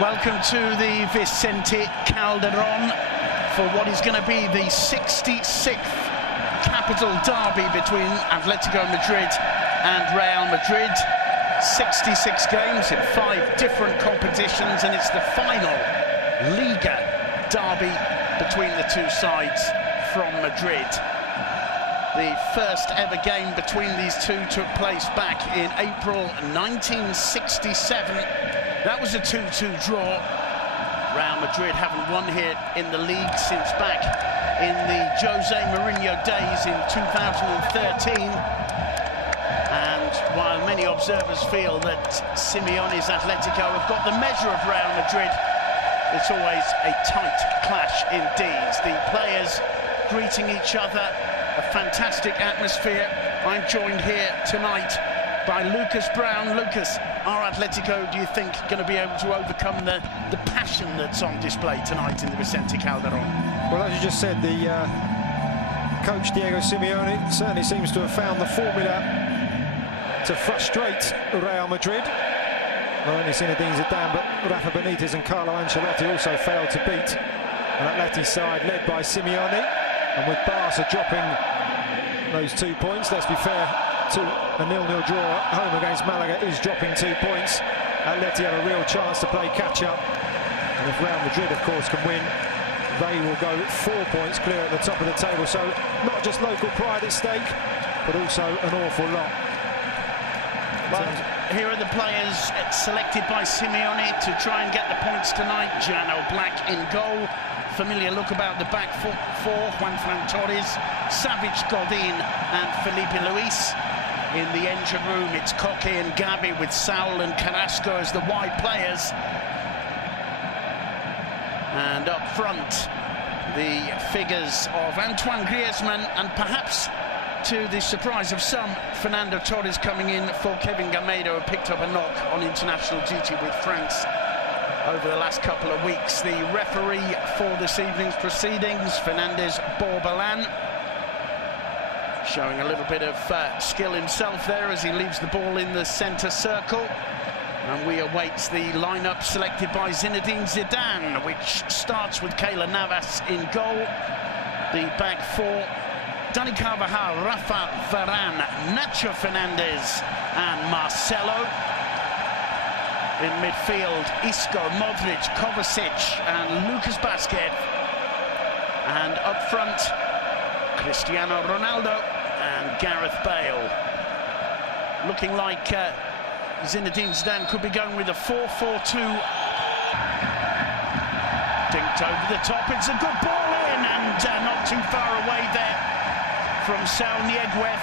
Welcome to the Vicente Calderon for what is going to be the 66th capital derby between Atletico Madrid and Real Madrid. 66 games in 5 different competitions, and it's the final Liga derby between the two sides from Madrid. The first ever game between these two took place back in April 1967. That was a 2-2 draw. Real Madrid haven't won here in the league since back in the Jose Mourinho days in 2013. And while many observers feel that Simeone's Atletico have got the measure of Real Madrid, it's always a tight clash indeed. The players greeting each other, a fantastic atmosphere. I'm joined here tonight by Lucas Brown. Lucas, are Atletico, do you think, going to be able to overcome the passion that's on display tonight in the Vicente Calderon? Well, as you just said, the coach Diego Simeone certainly seems to have found the formula to frustrate Real Madrid. Not only Zinedine Zidane, but Rafa Benitez and Carlo Ancelotti also failed to beat an Atleti side led by Simeone. And with Barca dropping those 2 points, let's be fair, to a 0-0 draw at home against Malaga is dropping 2 points. Atleti have a real chance to play catch-up, and if Real Madrid, of course, can win, they will go 4 points clear at the top of the table. So not just local pride at stake, but also an awful lot. Well, here are the players selected by Simeone to try and get the points tonight. Jano Black in goal. Familiar look about the back four. Juanfran Torres, Savic, Godin and Felipe Luis. In the engine room, it's Koke and Gavi with Saul and Carrasco as the wide players. And up front, the figures of Antoine Griezmann and, perhaps to the surprise of some, Fernando Torres coming in for Kevin Gamero, who picked up a knock on international duty with France over the last couple of weeks. The referee for this evening's proceedings, Fernandez Borbalan, showing a little bit of skill himself there as he leaves the ball in the centre circle. And we await the lineup selected by Zinedine Zidane, which starts with Keylor Navas in goal. The back four: Dani Carvajal, Rafa Varane, Nacho Fernandez and Marcelo. In midfield, Isco, Modric, Kovacic and Lucas Vázquez. And up front, Cristiano Ronaldo and Gareth Bale. Looking like Zinedine Zidane could be going with a 4-4-2. Dinked over the top, it's a good ball in, and not too far away there from Saul Nieguez,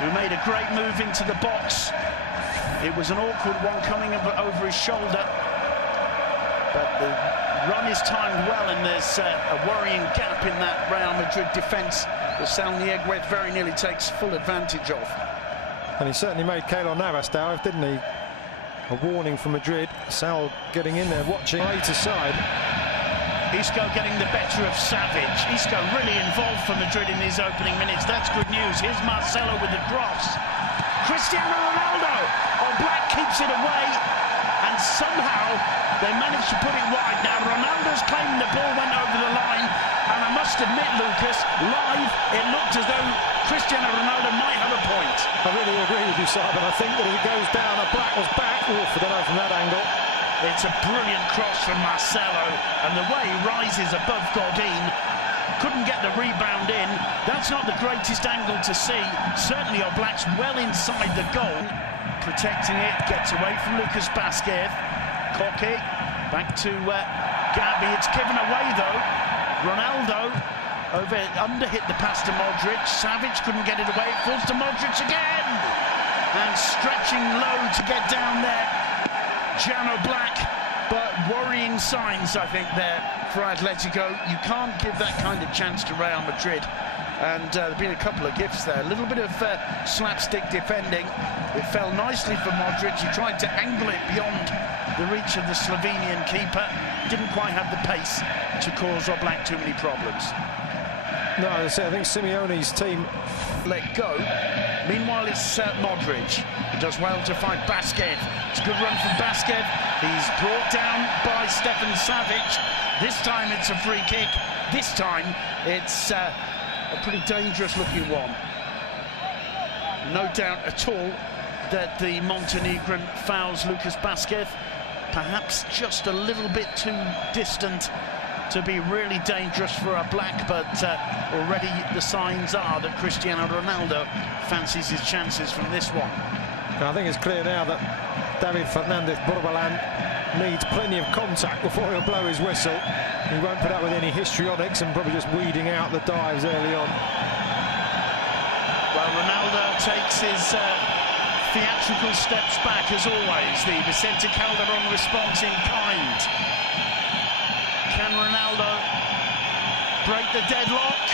who made a great move into the box. It was an awkward one coming over his shoulder, but the run is timed well, and there's a worrying gap in that Real Madrid defence that Saul Nieguez very nearly takes full advantage of. And he certainly made Keylor Navas dive, didn't he? A warning for Madrid. Saul getting in there, watching side to side. Isco getting the better of Savic. Isco really involved for Madrid in these opening minutes. That's good news. Here's Marcelo with the cross. Cristiano Ronaldo. Oh, Black keeps it away, and somehow they managed to put it wide. Now Ronaldo's claiming the ball went over the line, and I must admit, Lucas, live it looked as though Cristiano Ronaldo might have a point. I really agree with you, Simon. I think that as it goes down, Black was back. Oof, I don't know from that angle. It's a brilliant cross from Marcelo, and the way he rises above Godin, couldn't get the rebound in. That's not the greatest angle to see. Certainly Oblak's well inside the goal. Protecting it, gets away from Lucas Vázquez. Koke, back to Gavi. It's given away though. Ronaldo under hit the pass to Modric. Savic couldn't get it away. It falls to Modric again. And stretching low to get down there, Jano Black. But worrying signs, I think, there for Atletico. You can't give that kind of chance to Real Madrid. And there have been a couple of gifts there. A little bit of slapstick defending. It fell nicely for Modric. He tried to angle it beyond the reach of the Slovenian keeper. Didn't quite have the pace to cause Oblak too many problems. No, I think Simeone's team let go. Meanwhile, it's Modric. Does well to fight Basket. It's a good run from Basket. He's brought down by Stefan Savic. This time it's a free kick. This time it's a pretty dangerous looking one. No doubt at all that the Montenegrin fouls Lucas Basket. Perhaps just a little bit too distant to be really dangerous for a black, but already the signs are that Cristiano Ronaldo fancies his chances from this one. I think it's clear now that David Fernandez Borbalán needs plenty of contact before he'll blow his whistle. He won't put up with any histrionics and probably just weeding out the dives early on. Well, Ronaldo takes his theatrical steps back as always. The Vicente Calderon response in kind. Can Ronaldo break the deadlock?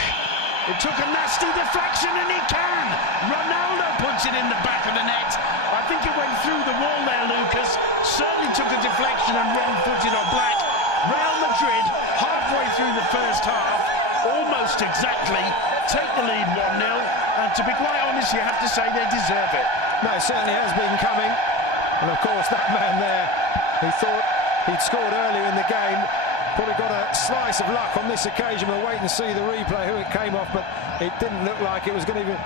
It took a nasty deflection and he can! Ronaldo puts it in the back of the net. I think it went through the wall there, Lucas. Certainly took a deflection and wrong-footed or black. Real Madrid, halfway through the first half, almost exactly, take the lead 1-0. And to be quite honest, you have to say they deserve it. No, it certainly has been coming. And of course, that man there, he thought he'd scored earlier in the game. Probably got a slice of luck on this occasion. We'll wait and see the replay who it came off, but it didn't look like it was going to even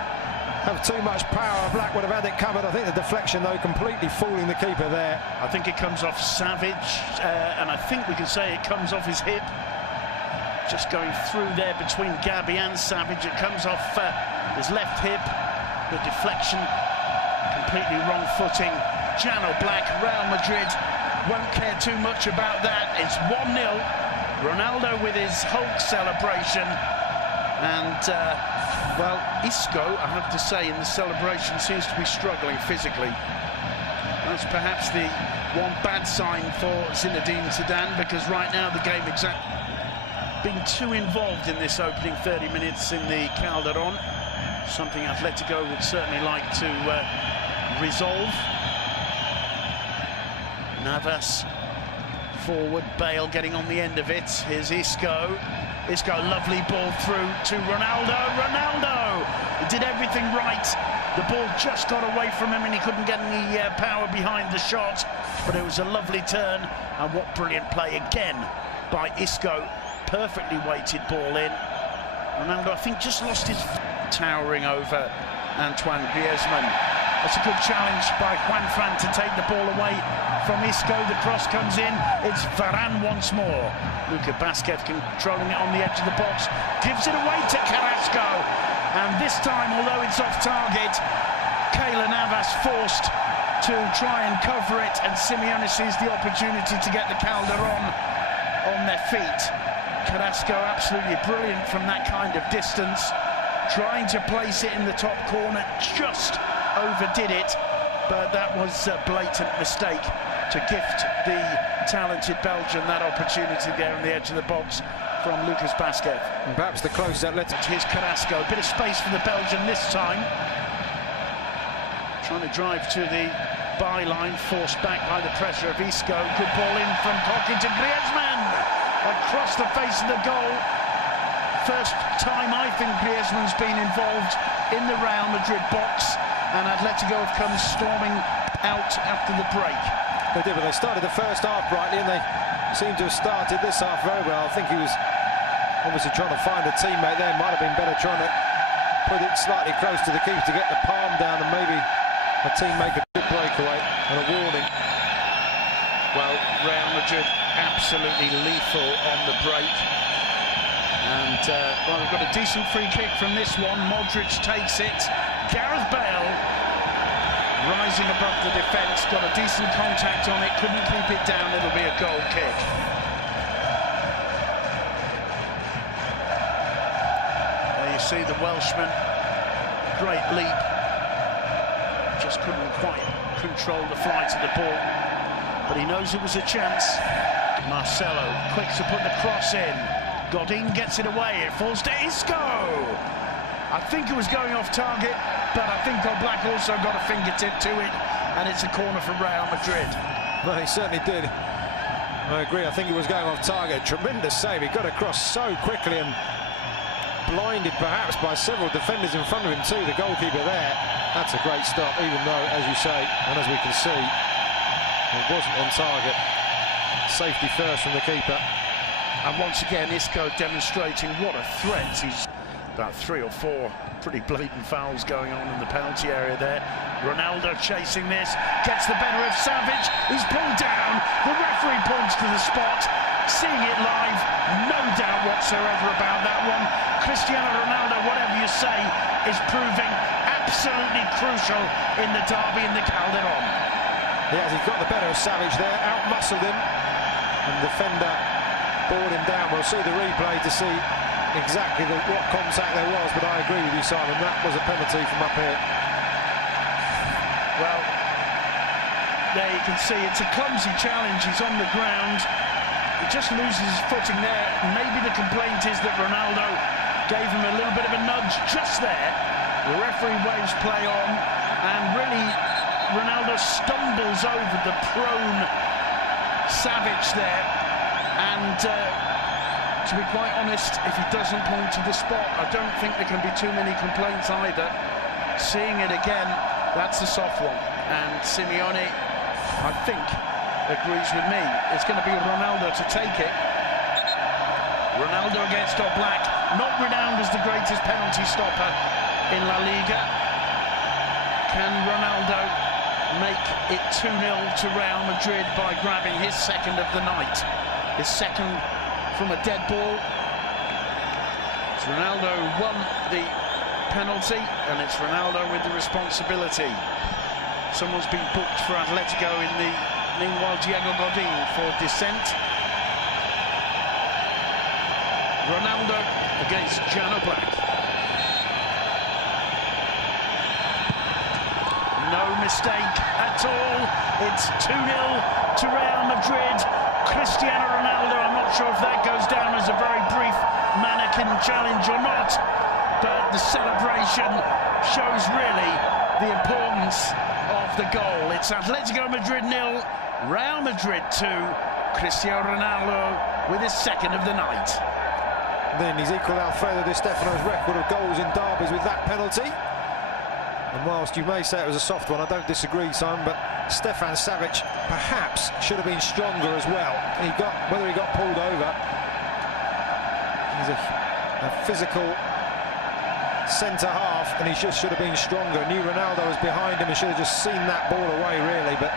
have too much power. Black would have had it covered. I think the deflection, though, completely fooling the keeper there. I think it comes off Savic, and I think we can say it comes off his hip. Just going through there between Gabi and Savic. It comes off his left hip. The deflection, completely wrong footing. Jano Black, Real Madrid won't care too much about that. It's 1-0. Ronaldo with his Hulk celebration. And, well, Isco, I have to say, in the celebration seems to be struggling physically. That's perhaps the one bad sign for Zinedine Zidane, because right now the game being too involved in this opening 30 minutes in the Calderon. Something Atletico would certainly like to resolve. Navas forward, Bale getting on the end of it. Here's Isco. Isco, lovely ball through to Ronaldo. Ronaldo! He did everything right. The ball just got away from him and he couldn't get any power behind the shot. But it was a lovely turn. And what brilliant play again by Isco. Perfectly weighted ball in. Ronaldo, I think, just lost his towering over Antoine Griezmann. That's a good challenge by Juan Fran to take the ball away from Isco. The cross comes in. It's Varane once more. Lucas Basket controlling it on the edge of the box. Gives it away to Carrasco. And this time, although it's off target, Keylor Navas forced to try and cover it. And Simeone sees the opportunity to get the Calderon on their feet. Carrasco absolutely brilliant from that kind of distance. Trying to place it in the top corner. Just overdid it, but that was a blatant mistake to gift the talented Belgian that opportunity there on the edge of the box from Lucas Basket. And perhaps the closest outlet. Here's Carrasco, a bit of space for the Belgian this time. Trying to drive to the byline, forced back by the pressure of Isco. Good ball in from Coque to Griezmann, across the face of the goal. First time I think Griezmann's been involved in the Real Madrid box. And Atletico have come storming out after the break. They did, but they started the first half brightly, and they seem to have started this half very well. I think he was obviously trying to find a teammate there. Might have been better trying to put it slightly close to the keeper to get the palm down, and maybe a team make a good breakaway and a warning. Well, Real Madrid absolutely lethal on the break. And, well, we've got a decent free kick from this one. Modric takes it. Gareth Bale rising above the defence, got a decent contact on it, couldn't keep it down. It'll be a goal kick. There you see the Welshman, great leap, just couldn't quite control the flight of the ball, but he knows it was a chance. Marcelo quick to put the cross in. Godin gets it away, it falls to Isco. I think it was going off target, but I think Oblak also got a fingertip to it, and it's a corner for Real Madrid. Well, he certainly did. I agree, I think he was going off target. Tremendous save, he got across so quickly, and blinded perhaps by several defenders in front of him too. The goalkeeper there. That's a great stop, even though, as you say, and as we can see, it wasn't on target. Safety first from the keeper. And once again, Isco demonstrating what a threat. He's about 3 or 4 pretty blatant fouls going on in the penalty area there. Ronaldo chasing this, gets the better of Savage. He's pulled down. The referee points to the spot. Seeing it live, no doubt whatsoever about that one. Cristiano Ronaldo, whatever you say, is proving absolutely crucial in the derby in the Calderon. Yes, he's got the better of Savage there, out-muscled him, and the defender brought him down. We'll see the replay to see exactly what contact there was, but I agree with you, Simon, that was a penalty from up here. Well, there you can see it's a clumsy challenge. He's on the ground. He just loses his footing there. Maybe the complaint is that Ronaldo gave him a little bit of a nudge just there. The referee waves play on, and really Ronaldo stumbles over the prone Savage there. And to be quite honest, if he doesn't point to the spot, I don't think there can be too many complaints either. Seeing it again, that's a soft one. And Simeone, I think, agrees with me. It's going to be Ronaldo to take it. Ronaldo against Oblak, not renowned as the greatest penalty stopper in La Liga. Can Ronaldo make it 2-0 to Real Madrid by grabbing his second of the night? His second from a dead ball. So Ronaldo won the penalty, and it's Ronaldo with the responsibility. Someone's been booked for Atletico in the... Meanwhile, Diego Godin for dissent. Ronaldo against Jan Oblak. No mistake at all. It's 2-0 to Real Madrid. Cristiano Ronaldo, I'm not sure if that goes down as a very brief mannequin challenge or not, but the celebration shows really the importance of the goal. It's Atletico Madrid 0, Real Madrid 2. Cristiano Ronaldo with his second of the night. Then he's equalled Alfredo Di Stefano's record of goals in derbies with that penalty. And whilst you may say it was a soft one, I don't disagree, Simon, but Stefan Savic perhaps should have been stronger as well. Whether he got pulled over, he's a physical centre-half, and he just should have been stronger. Knew Ronaldo was behind him and should have just seen that ball away, really, but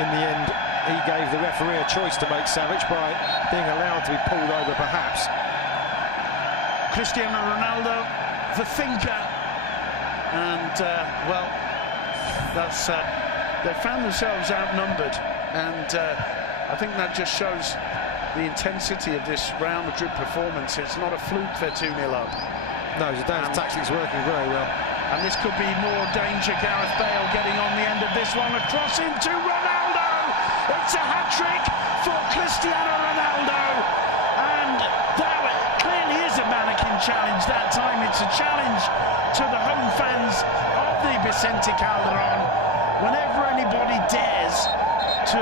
in the end, he gave the referee a choice to make, Savic, by being allowed to be pulled over, perhaps. Cristiano Ronaldo, the thinker, and, well, that's... they found themselves outnumbered, and I think that just shows the intensity of this Real Madrid performance. It's not a fluke they're 2-0 up. No, Zidane's tactics working very well. And this could be more danger. Gareth Bale getting on the end of this one. A cross into Ronaldo. It's a hat-trick for Cristiano Ronaldo. And that clearly is a mannequin challenge that time. It's a challenge to the home fans of the Vicente Calderon. Whenever anybody dares to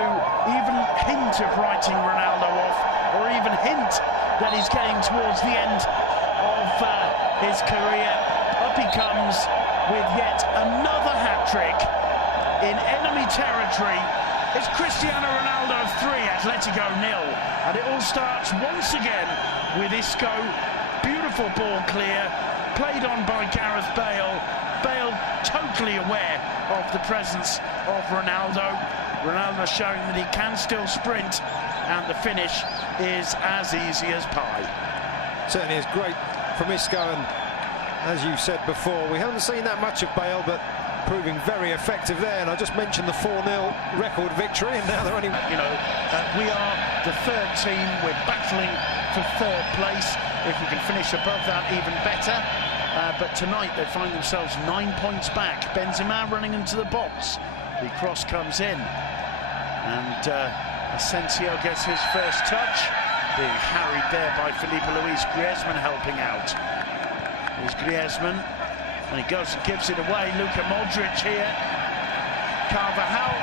even hint of writing Ronaldo off, or even hint that he's getting towards the end of his career, up he comes with yet another hat-trick in enemy territory. It's Cristiano Ronaldo 3, Atletico 0, and it all starts once again with Isco. Beautiful ball clear, played on by Gareth Bale. Bale totally aware of the presence of Ronaldo. Ronaldo showing that he can still sprint, and the finish is as easy as pie. Certainly is great from Isco, and as you said before, we haven't seen that much of Bale, but proving very effective there. And I just mentioned the 4-0 record victory, and now they're only... we are the third team. We're battling for third place. If we can finish above that, even better. But tonight they find themselves 9 points back. Benzema running into the box. The cross comes in, and Asensio gets his first touch, being harried there by Felipe Luis. Griezmann helping out. Here's Griezmann, and he goes and gives it away. Luka Modric here. Carvajal,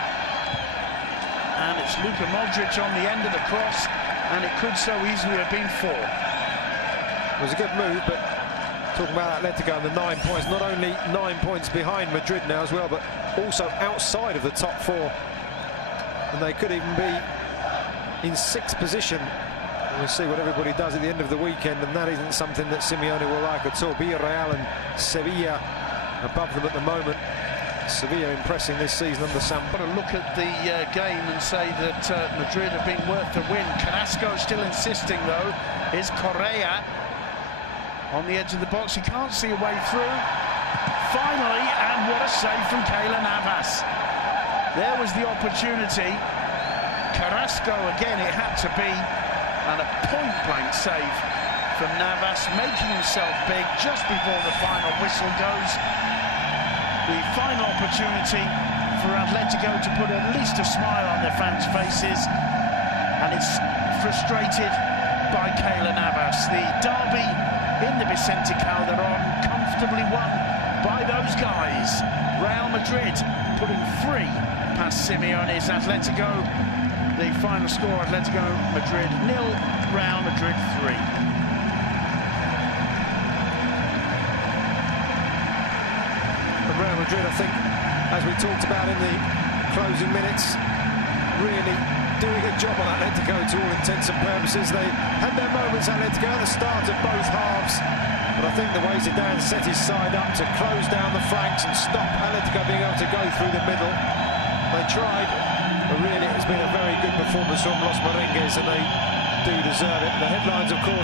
and it's Luka Modric on the end of the cross, and it could so easily have been 4. It was a good move, but Talking about Atletico and the 9 points, not only 9 points behind Madrid now as well, but also outside of the top four. And they could even be in sixth position. We'll see what everybody does at the end of the weekend, and that isn't something that Simeone will like at all. Villarreal and Sevilla above them at the moment. Sevilla impressing this season under Sam. Got to look at the game and say that Madrid have been worth the win. Carrasco still insisting, though. Is Correa on the edge of the box. He can't see a way through. Finally, and what a save from Keylor Navas. There was the opportunity. Carrasco again, it had to be. And a point-blank save from Navas, making himself big just before the final whistle goes. The final opportunity for Atletico to put at least a smile on their fans' faces, and it's frustrated by Keylor Navas. The derby in the Vicente Calderon, comfortably won by those guys. Real Madrid putting 3 past Simeone's Atletico. The final score, Atletico Madrid 0, Real Madrid 3. Real Madrid, I think, as we talked about in the closing minutes, really doing a job on Atletico to all intents and purposes. They had their moments, Atletico, at the start of both halves, but I think the way Zidane set his side up to close down the flanks and stop Atletico being able to go through the middle, they tried, but really it's been a very good performance from Los Merengues, and they do deserve it. And the headlines, of course,